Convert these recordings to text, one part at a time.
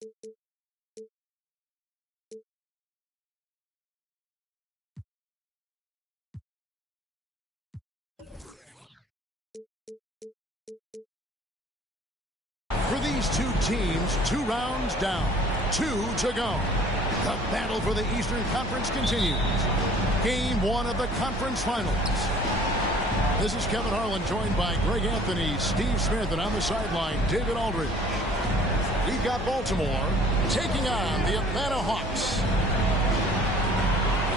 For these two teams, 2 rounds down, 2 to go. The battle for the Eastern Conference continues. Game 1 of the conference finals. This is Kevin Harlan, joined by Greg Anthony, Steve Smith, and on the sideline, David Aldridge. We've got Baltimore taking on the Atlanta Hawks.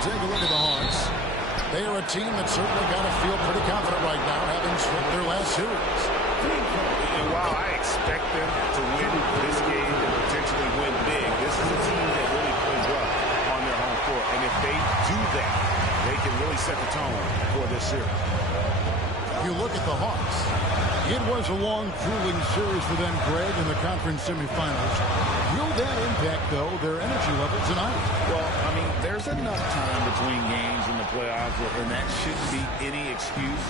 Take a look at the Hawks. They are a team that certainly got to feel pretty confident right now, having swept their last series. And while I expect them to win this game and potentially win big, this is a team that really plays well on their home court. And if they do that, they can really set the tone for this series. You look at the Hawks. It was a long, grueling series for them, Greg, in the conference semifinals. Will that impact, though, their energy level tonight? Well, I mean, there's enough time between games in the playoffs, and that shouldn't be any excuse.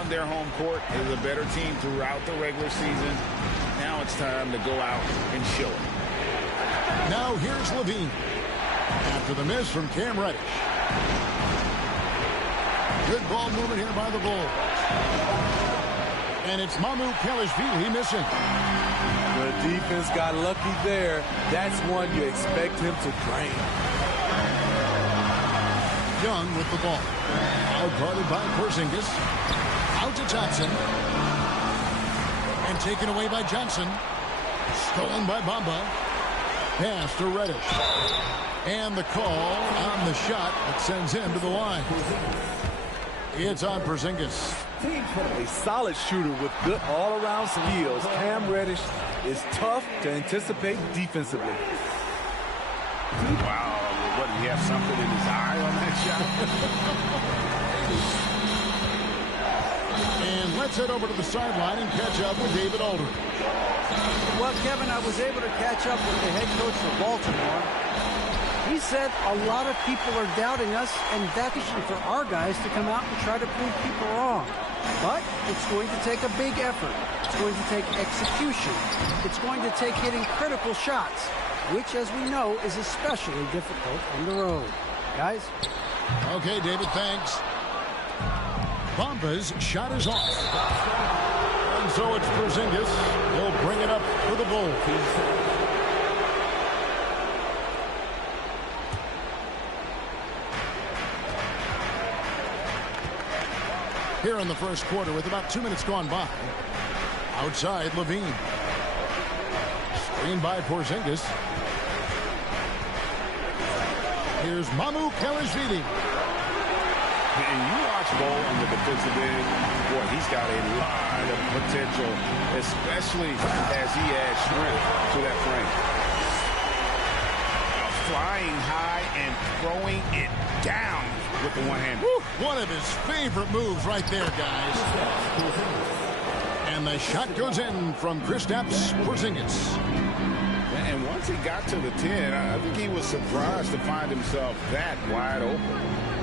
On their home court is a better team throughout the regular season. Now it's time to go out and show it. Now here's Levine. After the miss from Cam Reddish. Good ball movement here by the Bulls. And it's Mamu Kelishvili missing. The defense got lucky there. That's one you expect him to drain. Young with the ball. Out guarded by Porzingis. Out to Johnson. And taken away by Johnson. Stolen by Bamba. Pass to Reddish. And the call on the shot that sends him to the line. It's on Porzingis. A solid shooter with good all-around skills. Cam Reddish is tough to anticipate defensively. Wow, what, did he have something in his eye on that shot? And let's head over to the sideline and catch up with David Aldridge. Well, Kevin, I was able to catch up with the head coach for Baltimore. He said a lot of people are doubting us, and that's for our guys to come out and try to prove people wrong. But it's going to take a big effort. It's going to take execution. It's going to take hitting critical shots, which, as we know, is especially difficult on the road. Guys? Okay, David, thanks. Bamba's shot is off. And so it's Porzingis. He'll bring it up for the Bulls. Here in the first quarter with about 2 minutes gone by. Outside, Levine. Screened by Porzingis. Here's Mamu Kelishvili. And you watch Ball on the defensive end, boy, he's got a lot of potential, especially as he adds strength to that frame. Flying high and throwing it down with the one hand. One of his favorite moves right there, guys. And the shot goes in from Kristaps Porzingis. And once he got to the 10, I think he was surprised to find himself that wide open.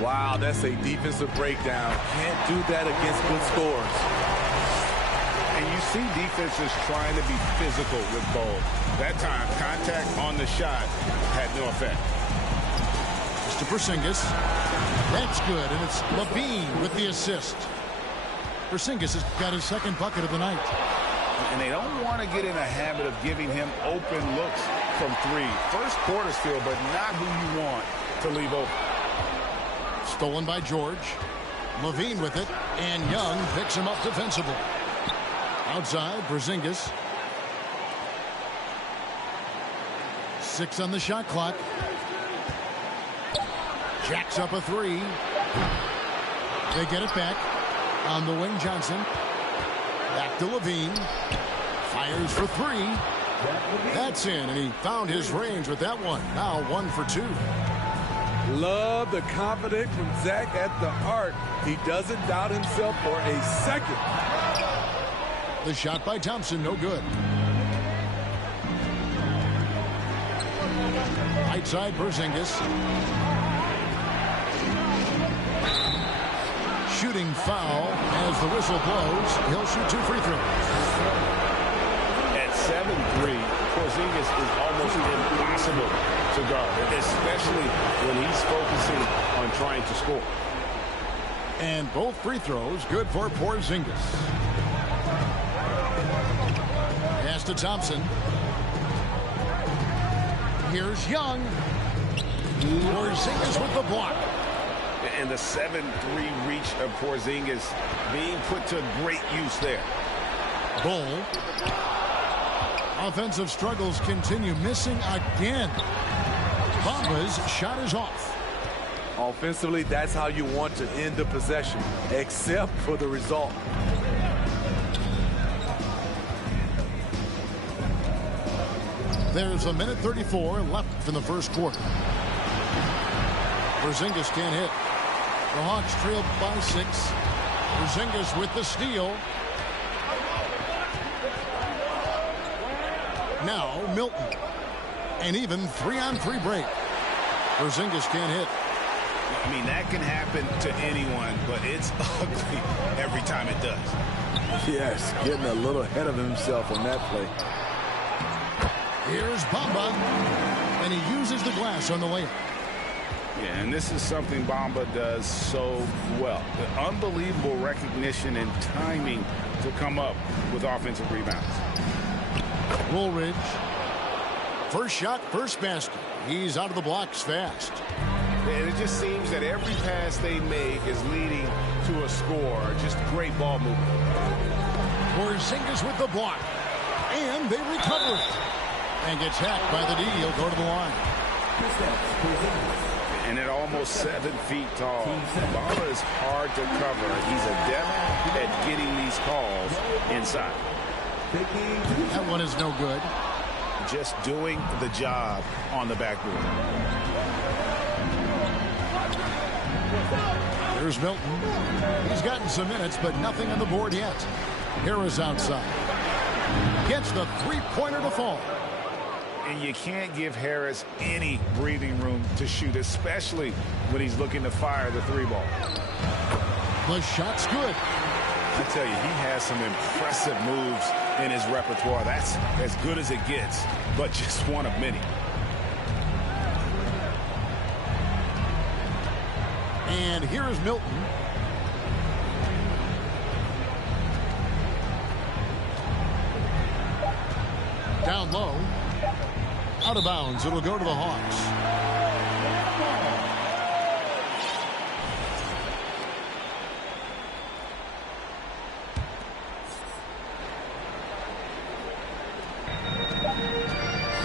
Wow, that's a defensive breakdown. Can't do that against good scores. And you see defenses trying to be physical with Ball. That time, contact on the shot had no effect. To Porzingis. That's good, and it's Levine with the assist. Porzingis has got his second bucket of the night. And they don't want to get in a habit of giving him open looks from three. First quarter still, but not who you want to leave open. Stolen by George. Levine with it, and Young picks him up defensively. Outside, Porzingis. 6 on the shot clock. Jacks up a 3. They get it back. On the wing, Johnson. Back to Levine. Fires for 3. That's in, and he found his range with that one. Now 1 for 2. Love the confidence from Zach at the arc. He doesn't doubt himself for a second. The shot by Thompson, no good. Right side, Porzingis. Shooting foul as the whistle blows. He'll shoot 2 free throws. At 7-3, Porzingis is almost impossible to guard, especially when he's focusing on trying to score. And both free throws good for Porzingis. Pass to Thompson. Here's Young. Porzingis with the block. And the 7-3 reach of Porzingis being put to great use there. Bull. Offensive struggles continue, missing again. Bamba's shot is off. Offensively, that's how you want to end the possession, except for the result. There's a minute 34 left in the first quarter. Porzingis can't hit. The Hawks trail by 6. Porzingis with the steal. Now Milton. An even 3-on-3 break. Porzingis can't hit. I mean, that can happen to anyone, but it's ugly every time it does. Yes, getting a little ahead of himself on that play. Here's Bamba, and he uses the glass on the layup. Yeah, and this is something Bamba does so well. The unbelievable recognition and timing to come up with offensive rebounds. Woolridge. First shot, first basket. He's out of the blocks fast. And it just seems that every pass they make is leading to a score. Just great ball movement. Porzingis with the block. And they recover it. And gets hacked by the D. He'll go to the line. And at almost 7 feet tall, Bamba is hard to cover. He's adept at getting these calls inside. That one is no good. Just doing the job on the backboard. There's Milton. He's gotten some minutes, but nothing on the board yet. Harris outside. Gets the three-pointer to fall. And you can't give Harris any breathing room to shoot, especially when he's looking to fire the 3-ball. The shot's good. I tell you, he has some impressive moves in his repertoire. That's as good as it gets, but just one of many. And here is Milton. Down low. Out of bounds. It'll go to the Hawks.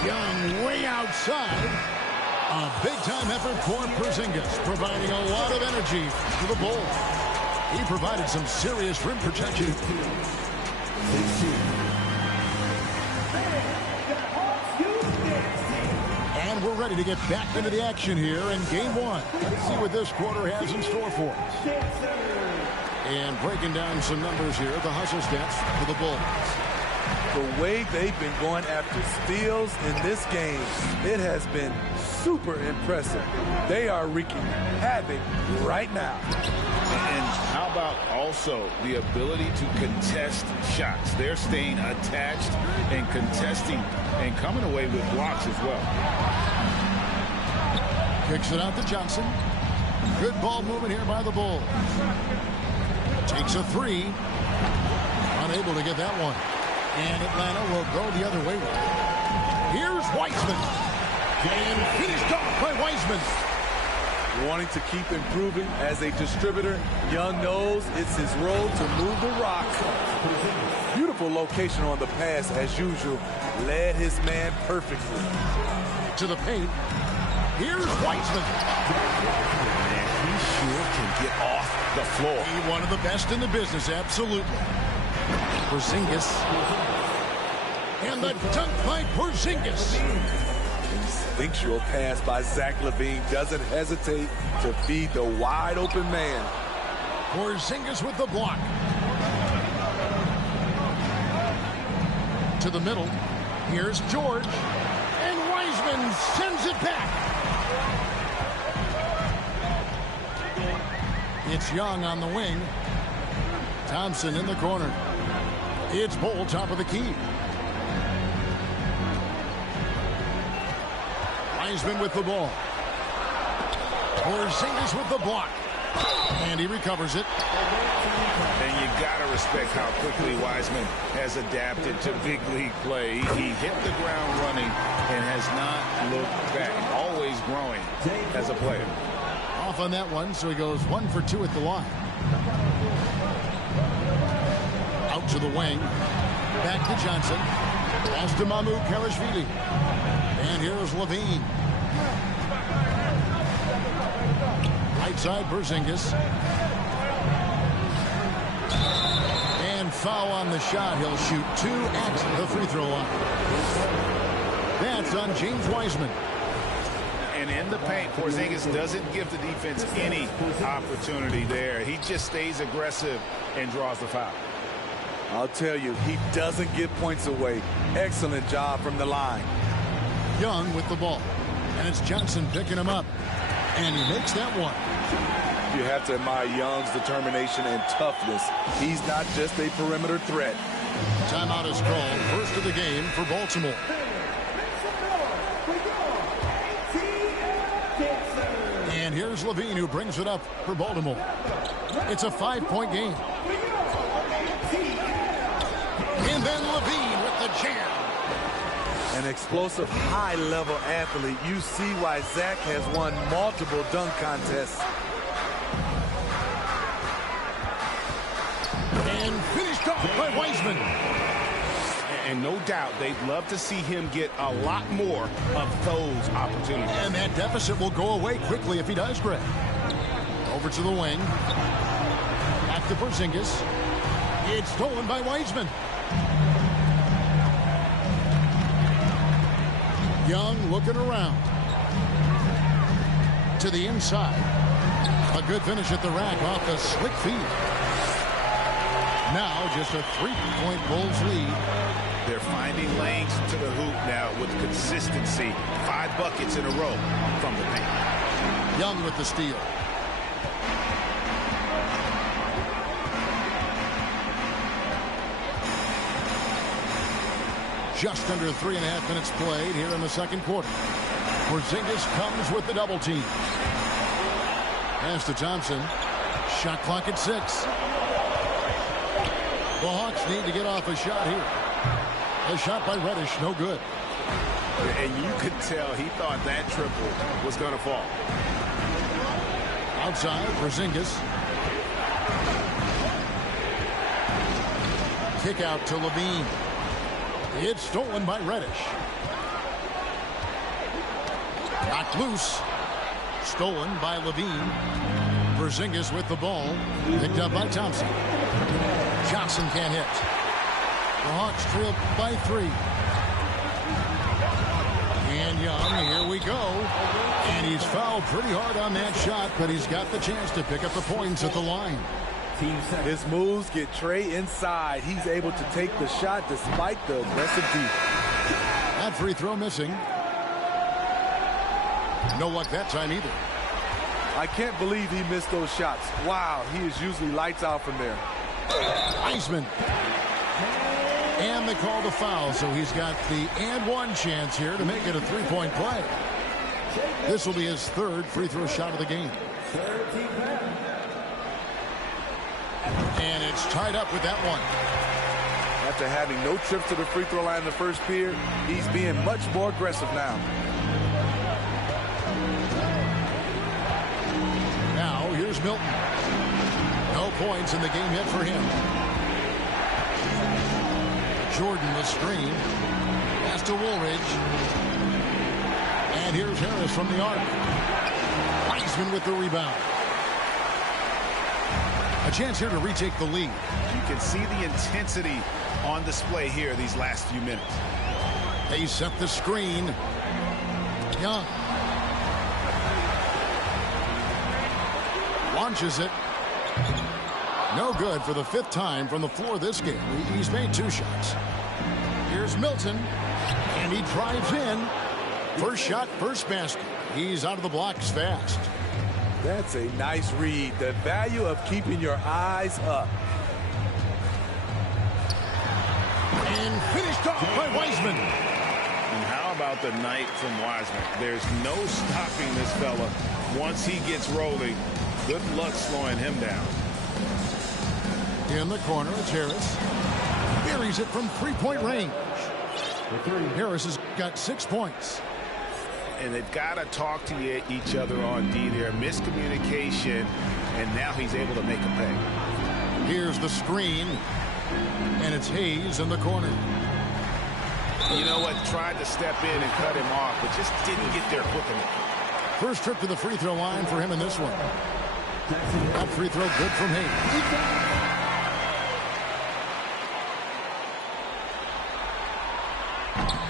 Young way outside. A big-time effort for Porzingis, providing a lot of energy to the Bulls. He provided some serious rim protection. And we're ready to get back into the action here in Game 1. Let's see what this quarter has in store for us. And breaking down some numbers here, the hustle stats for the Bulls. The way they've been going after steals in this game, it has been super impressive. They are wreaking havoc right now. And how about also the ability to contest shots? They're staying attached and contesting and coming away with blocks as well. Kicks it out to Johnson. Good ball movement here by the Bulls. Takes a 3. Unable to get that one. And Atlanta will go the other way with it. Here's Wiseman. And finished off by Wiseman. Wanting to keep improving as a distributor, Young knows it's his role to move the rock. Beautiful location on the pass as usual. Led his man perfectly. To the paint. Here's Wiseman. And he sure can get off the floor. He one of the best in the business, absolutely. Porzingis. And the dunk by Porzingis. Instinctual pass by Zach LaVine doesn't hesitate to feed the wide open man. Porzingis with the block. To the middle. Here's George. And Wiseman sends it back. It's Young on the wing. Thompson in the corner. It's Bull top of the key. Wiseman with the ball. Porzingis with the block. And he recovers it. And you got to respect how quickly Wiseman has adapted to big league play. He hit the ground running and has not looked back. Always growing as a player. Off on that one, so he goes 1 for 2 at the line. Out to the wing. Back to Johnson. Pass to Mamoukarashvili. And here's Levine. Right side, Porzingis. And foul on the shot. He'll shoot 2 at the free throw line. That's on James Wiseman. And in the paint, Porzingis doesn't give the defense any opportunity there. He just stays aggressive and draws the foul. I'll tell you, he doesn't give points away. Excellent job from the line. Young with the ball. And it's Johnson picking him up. And he makes that one. You have to admire Young's determination and toughness. He's not just a perimeter threat. Timeout is called. First of the game for Baltimore. And here's Levine, who brings it up for Baltimore. It's a 5-point game. And then Levine with the jam. An explosive, high-level athlete. You see why Zach has won multiple dunk contests. And finished off by Wiseman. And no doubt they'd love to see him get a lot more of those opportunities. And that deficit will go away quickly if he does, Greg. Over to the wing. Back to Porzingis. It's stolen by Wiseman. Young looking around. To the inside. A good finish at the rack off the slick feed. Now just a 3-point Bulls lead. They're finding lanes to the hoop now with consistency. 5 buckets in a row from the paint. Young with the steal. Just under 3.5 minutes played here in the second quarter. Porzingis comes with the double team. Pass to Thompson. Shot clock at 6. The Hawks need to get off a shot here. A shot by Reddish, no good. And you could tell he thought that triple was going to fall. Outside, Porzingis. Kick out to Levine. It's stolen by Reddish. Knocked loose. Stolen by Levine. Porzingis with the ball. Picked up by Thompson. Johnson can't hit. The Hawks trail by 3. And Young, here we go. And he's fouled pretty hard on that shot, but he's got the chance to pick up the points at the line. His moves get Trey inside. He's able to take the shot despite the aggressive defense. That free throw missing. No luck that time either. I can't believe he missed those shots. Wow, he is usually lights out from there. Wiseman. And they call the foul, so he's got the and one chance here to make it a 3-point play. This will be his 3rd free throw shot of the game. And it's tied up with that one. After having no trips to the free throw line in the first period, he's being much more aggressive now. Now, here's Milton. No points in the game yet for him. Jordan the screen. Pass to Woolridge. And here's Harris from the arc. Wiseman with the rebound. A chance here to retake the lead. You can see the intensity on display here these last few minutes. They set the screen. Young. Launches it. No good for the 5th time from the floor this game. He's made 2 shots. Here's Milton. And he drives in. First shot, first basket. He's out of the blocks fast. That's a nice read. The value of keeping your eyes up. And finished off by Wiseman. And how about the night from Wiseman? There's no stopping this fella once he gets rolling. Good luck slowing him down. In the corner, it's Harris. Buries it from three-point range. Harris has got 6 points. And they've got to talk to each other on D there. Miscommunication, and now he's able to make a pay. Here's the screen, and it's Hayes in the corner. You know what? Tried to step in and cut him off, but just didn't get there quick enough. First trip to the free throw line for him in this one. That free throw good from Hayes.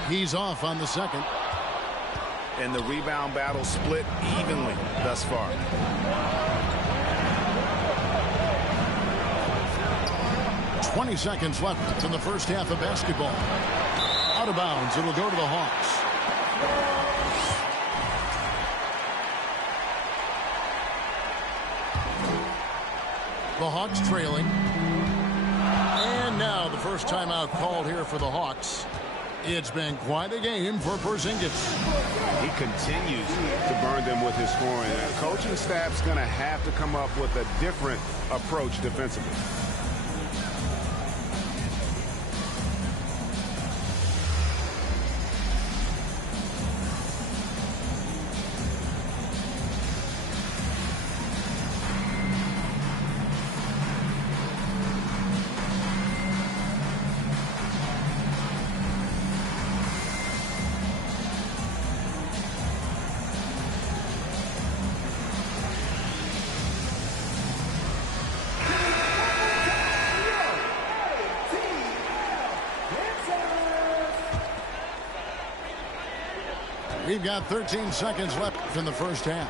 He's off on the second. And the rebound battle split evenly thus far. "20 seconds left in the first half of basketball. Out of bounds. It'll go to the Hawks. The Hawks trailing. And now the first timeout called here for the Hawks. It's been quite a game for Porzingis. He continues to burn them with his scoring. The coaching staff's going to have to come up with a different approach defensively. We've got 13 seconds left in the first half.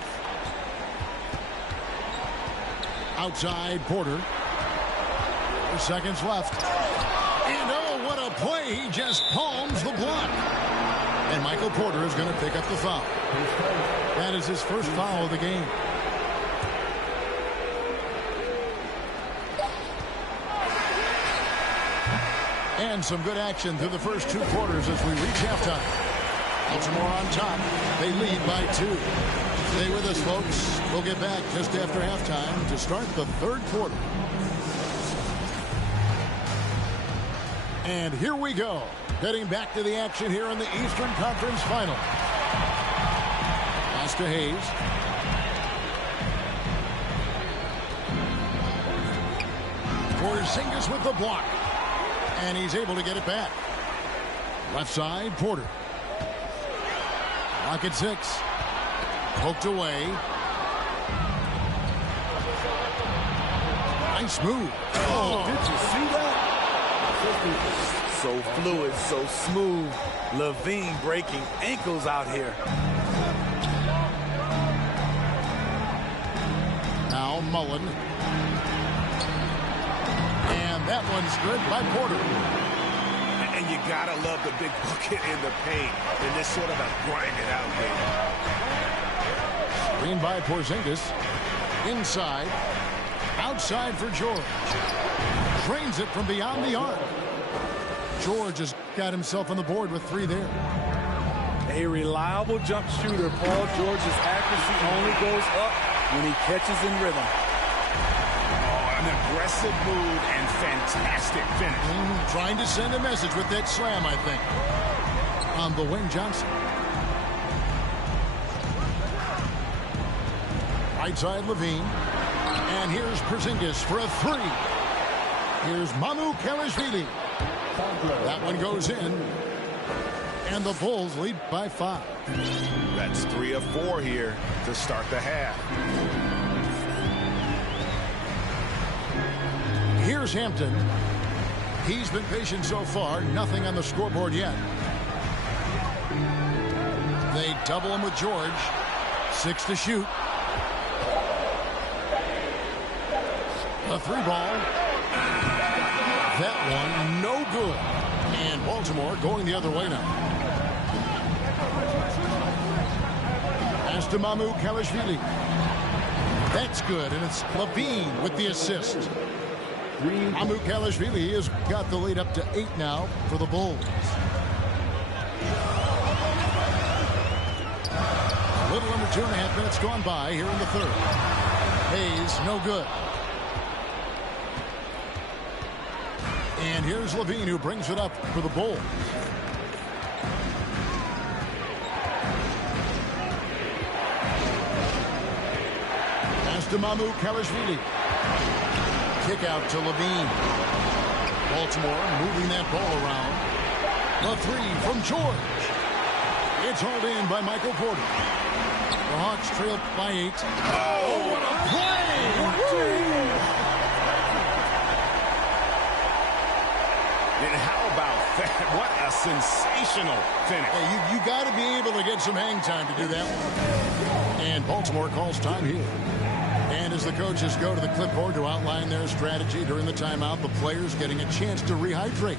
Outside Porter. 4 seconds left. And oh, what a play. He just palms the block. And Michael Porter is going to pick up the foul. That is his first foul of the game. And some good action through the first 2 quarters as we reach halftime. Baltimore on top. They lead by 2. Stay with us, folks. We'll get back just after halftime to start the third quarter. And here we go. Heading back to the action here in the Eastern Conference Final. Pass to Hayes. Porzingis with the block. And he's able to get it back. Left side, Porter. Lock at 6. Poked away. Nice move. Oh, did you see that? So fluid, so smooth. Levine breaking ankles out here. Now Mullen. And that one's good by Porter. And you gotta love the big bucket in the paint in this sort of a grinded out game. Screen by Porzingis. Inside. Outside for George. Drains it from beyond the arc. George has got himself on the board with 3 there. A reliable jump shooter. Paul George's accuracy only goes up when he catches in rhythm. An aggressive move and fantastic finish. Trying to send a message with that slam, I think. On the Wayne Johnson. Right side Levine. And here's Porzingis for a 3. Here's Mamukelashvili. That one goes in. And the Bulls lead by 5. That's 3 of 4 here to start the half. Here's Hampton. He's been patient so far. Nothing on the scoreboard yet. They double him with George. 6 to shoot. A 3 ball. That one no good. And Baltimore going the other way now. Pass to Mamukelashvili. That's good, and it's Levine with the assist. Mamukelashvili has got the lead up to 8 now for the Bulls. 2.5 minutes gone by here in the third. Hayes, no good. And here's Levine, who brings it up for the Bulls. Pass to Mamoukelashvili. Kick out to Levine. Baltimore moving that ball around. The three from George. It's hauled in by Michael Porter. The Hawks trail by 8. Oh, what a play! And how about that? What a sensational finish. Hey, you got to be able to get some hang time to do that one. And Baltimore calls time here. And as the coaches go to the clipboard to outline their strategy during the timeout, the players getting a chance to rehydrate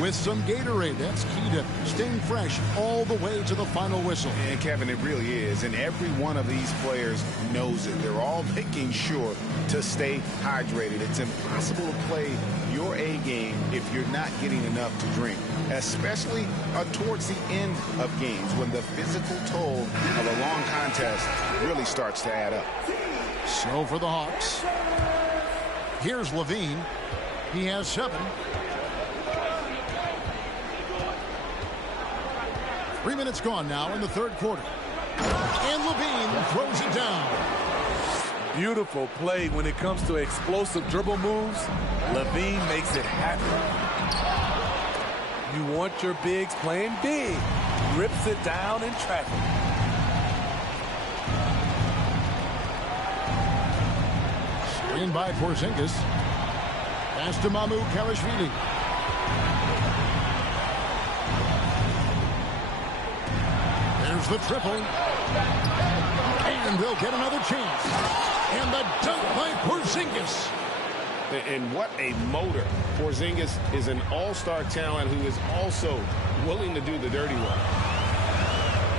with some Gatorade. That's key to staying fresh all the way to the final whistle. And Kevin, it really is. And every one of these players knows it. They're all making sure to stay hydrated. It's impossible to play your A game if you're not getting enough to drink, especially towards the end of games when the physical toll of a long contest really starts to add up. So for the Hawks, here's Levine. He has 7. 3 minutes gone now in the third quarter. And Levine throws it down. Beautiful play when it comes to explosive dribble moves. Levine makes it happen. You want your bigs playing big. Rips it down in traffic. Screen by Porzingis. Pass to Mamoukelashvili. There's the triple. And they'll get another chance. And the dunk by Porzingis. And what a motor. Porzingis is an all-star talent who is also willing to do the dirty work.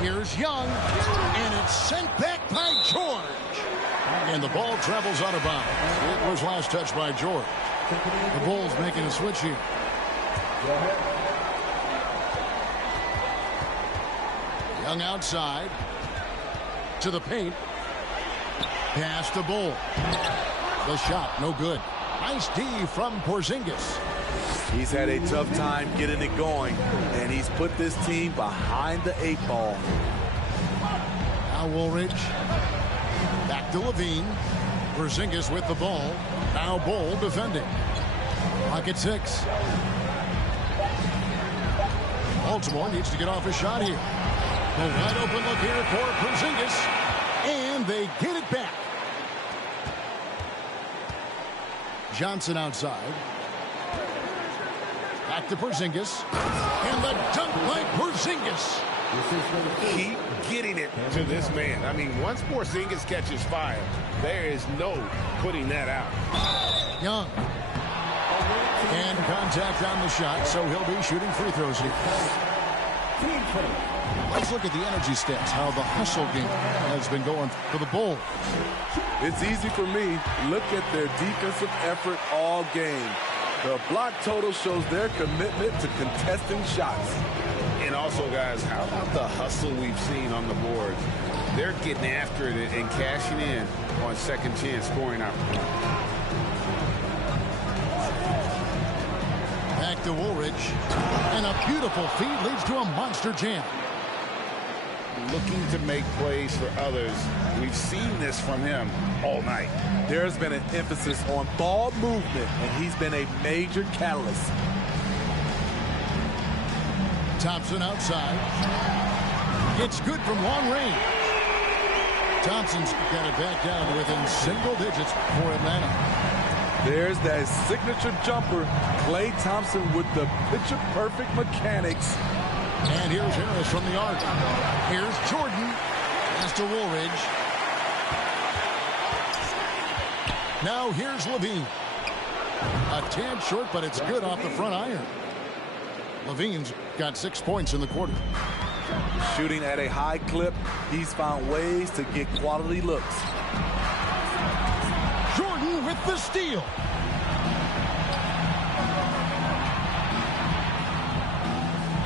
Here's Young. And it's sent back by George. And the ball travels out of bounds. It was last touched by George. The Bulls making a switch here. Young outside. To the paint. Pass to Bull. The shot, no good. Nice D from Porzingis. He's had a tough time getting it going, and he's put this team behind the 8 ball. Now Woolridge. Back to Levine. Porzingis with the ball. Now Bull defending. Clock at 6. Baltimore needs to get off a shot here. A wide open look here for Porzingis. And they get it back. Johnson outside. Back to Porzingis. And the dunk by Porzingis. Keep getting it to this man. I mean, once Porzingis catches fire, there is no putting that out. Young. And contact on the shot, so he'll be shooting free throws here. Let's look at the energy stats, how the hustle game has been going for the Bulls. It's easy for me. Look at their defensive effort all game. The block total shows their commitment to contesting shots. And also, guys, how about the hustle we've seen on the board? They're getting after it and cashing in on second chance scoring opportunities. Back to Woolridge. And a beautiful feed leads to a monster jam. Looking to make plays for others. We've seen this from him all night. There's been an emphasis on ball movement, and he's been a major catalyst. Thompson outside. It's good from long range. Thompson's got it back down to within single digits for Atlanta. There's that signature jumper. Klay Thompson with the picture-perfect mechanics. And here's Harris from the arc. Here's Jordan. Pass to Woolridge. Now here's Levine. A tad short, but it's good off the front iron. Levine's got 6 points in the quarter. Shooting at a high clip, he's found ways to get quality looks. Jordan with the steal.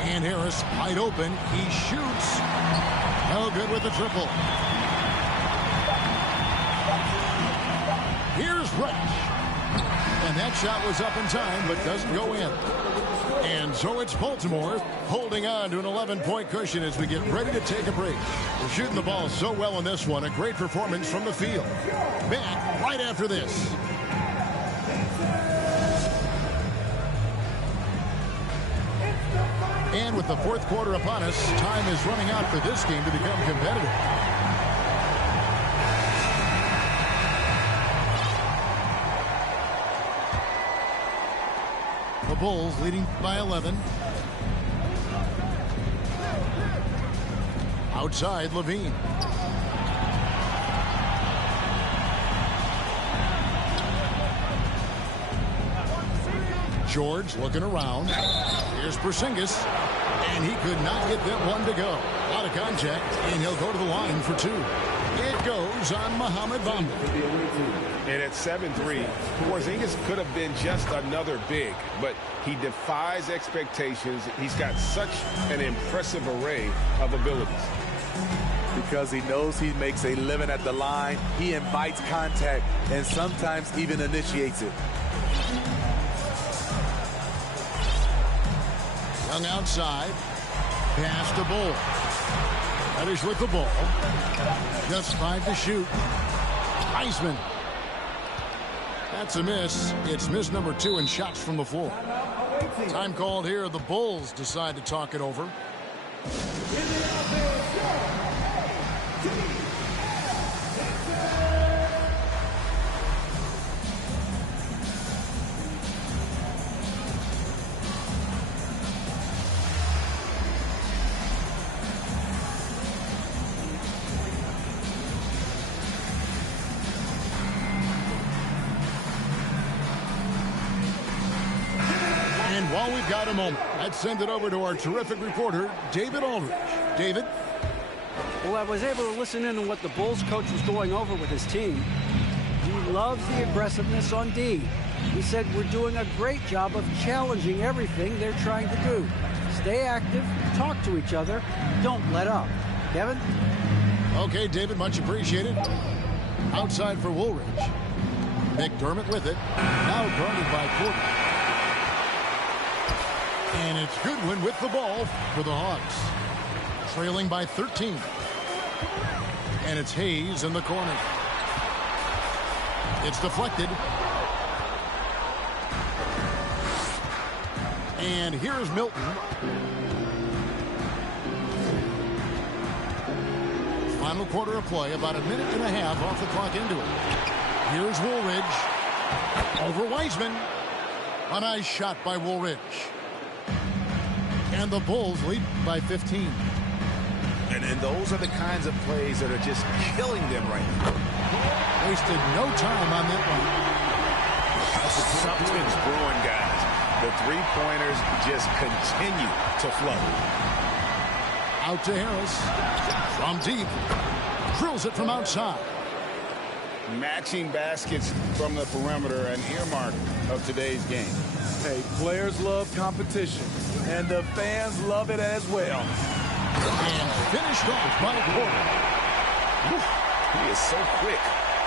And Harris wide open. He shoots. No good with the triple. Here's Reddish. And that shot was up in time, but doesn't go in. And so it's Baltimore holding on to an 11-point cushion as we get ready to take a break. They're shooting the ball so well in this one. A great performance from the field. Back right after this. And with the fourth quarter upon us, time is running out for this game to become competitive. The Bulls leading by 11. Outside, Levine. George looking around. Here's Porzingis. And he could not get that one to go. Out of contact, and he'll go to the line for two. It goes on Mohamed Bamba. And at 7-3, Porzingis could have been just another big, but he defies expectations. He's got such an impressive array of abilities. Because he knows he makes a living at the line, he invites contact and sometimes even initiates it. Young outside. Pass to Bull. Reddish with the ball. Just 5 to shoot. Wiseman. That's a miss. It's miss number 2 in shots from the floor. Time called here. The Bulls decide to talk it over. While we've got a moment, let's send it over to our terrific reporter, David Aldridge. David? Well, I was able to listen in on what the Bulls coach was going over with his team. He loves the aggressiveness on D. He said we're doing a great job of challenging everything they're trying to do. Stay active, talk to each other, don't let up. Kevin? Okay, David, much appreciated. Outside for Woolridge. McDermott with it. Now guarded by Porter. And it's Goodwin with the ball for the Hawks. Trailing by 13. And it's Hayes in the corner. It's deflected. And here's Milton. Final quarter of play, about a minute and a half off the clock into it. Here's Woolridge. Over Wiseman. A nice shot by Woolridge. And the Bulls lead by 15. And those are the kinds of plays that are just killing them right now. Wasted no time on that one. Something's brewing, guys. The three-pointers just continue to flow. Out to Harris. From deep. Drills it from outside. Matching baskets from the perimeter, an earmark of today's game. Hey, players love competition, and the fans love it as well. And finished off by Porter. He is so quick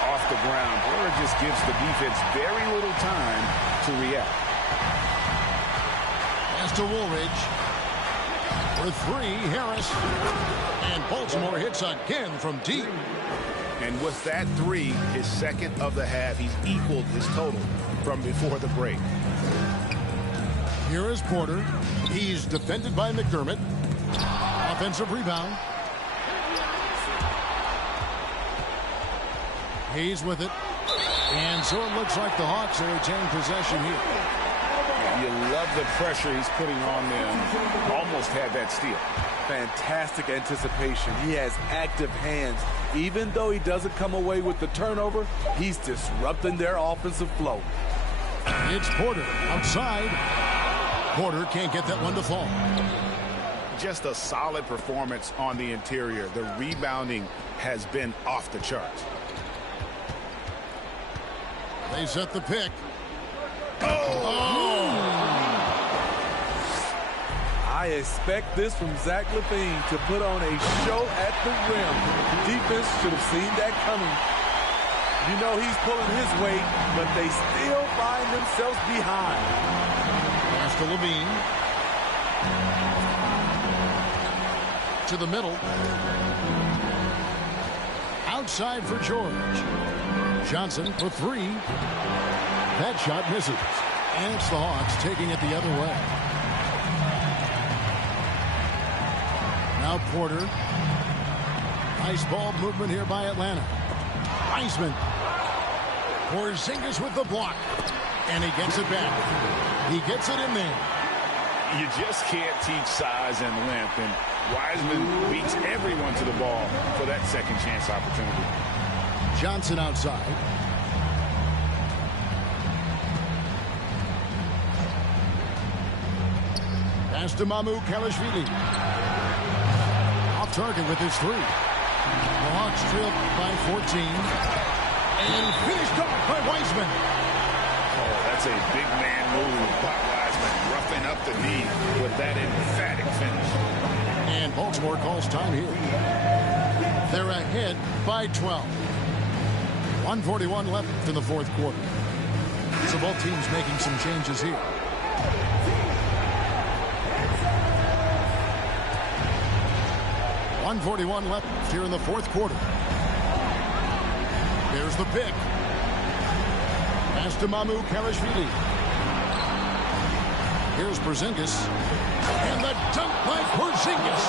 off the ground. Porter just gives the defense very little time to react. Pass to Woolridge. For 3, Harris. And Baltimore hits again from deep. And with that 3, his second of the half, he's equaled his total from before the break. Here is Porter. He's defended by McDermott. Offensive rebound. Hayes with it. And so it looks like the Hawks are retaining possession here. You love the pressure he's putting on them. Almost had that steal. Fantastic anticipation. He has active hands. Even though he doesn't come away with the turnover, he's disrupting their offensive flow. It's Porter outside. Porter can't get that one to fall. Just a solid performance on the interior. The rebounding has been off the charts. They set the pick. I I expect this from Zach LaVine to put on a show at the rim. Defense should have seen that coming. You know he's pulling his weight, but they still find themselves behind. Pass to LaVine. To the middle. Outside for George. Johnson for three. That shot misses. And it's the Hawks taking it the other way. Now Porter. Nice ball movement here by Atlanta. Wiseman. Porzingis with the block. And he gets it back. He gets it in there. You just can't teach size and length, and Wiseman beats everyone to the ball for that second chance opportunity. Johnson outside. Pass to Mamukelashvili. Off target with his three. The Hawks trail by 14. And finished off by Wiseman. Oh, that's a big man move by Wiseman, roughing up the knee with that emphatic finish. And Baltimore calls time here. They're ahead by 12. 1:41 left in the fourth quarter. So both teams making some changes here. .141 left here in the fourth quarter. There's the pick. Pass to Mamukelashvili. Here's Porzingis. And the dunk by Porzingis.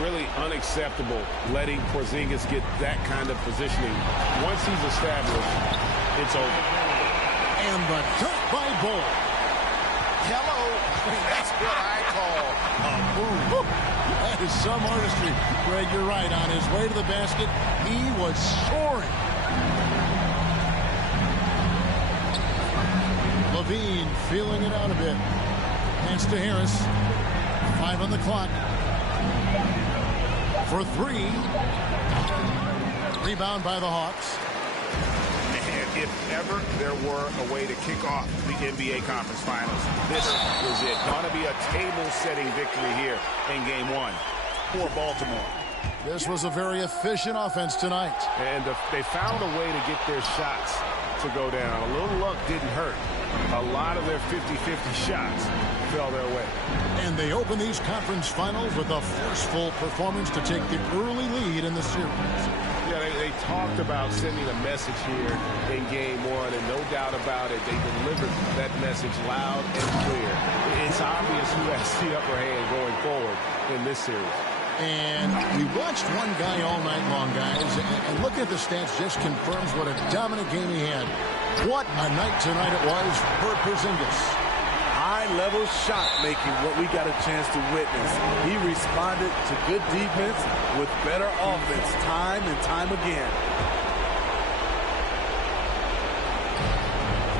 Really unacceptable letting Porzingis get that kind of positioning. Once he's established, it's over. And the dunk by Bull. Hello. That's what I call a move. That is some artistry. Greg, you're right. On his way to the basket, he was soaring. LaVine feeling it out a bit. Pass to Harris. 5 on the clock. For three. Rebound by the Hawks. And if ever there were a way to kick off the NBA Conference Finals, this was it. Going to be a table-setting victory here in Game 1 for Baltimore. This was a very efficient offense tonight. And they found a way to get their shots to go down. A little luck didn't hurt. A lot of their 50-50 shots fell their way. And they open these conference finals with a forceful performance to take the early lead in the series. Yeah, they talked about sending a message here in Game 1, and no doubt about it, they delivered that message loud and clear. It's obvious who has the upper hand going forward in this series. And we watched one guy all night long, guys, and looking at the stats just confirms what a dominant game he had. What a night tonight it was for Porzingis. High-level shot making, what we got a chance to witness. He responded to good defense with better offense time and time again.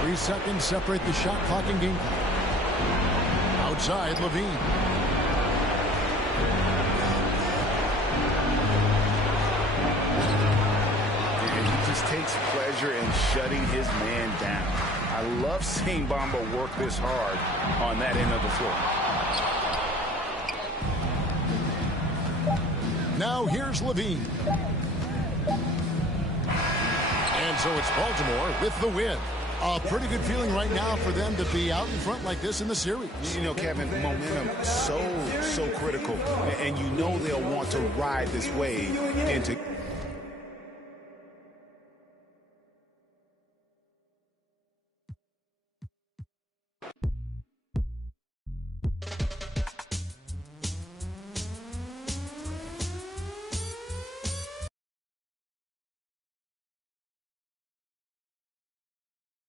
3 seconds separate the shot clock and game clock. Outside, LaVine. Takes pleasure in shutting his man down. I love seeing Bamba work this hard on that end of the floor. Now here's LaVine. And so it's Baltimore with the win. A pretty good feeling right now for them to be out in front like this in the series. You know, Kevin, momentum so critical. And you know they'll want to ride this wave into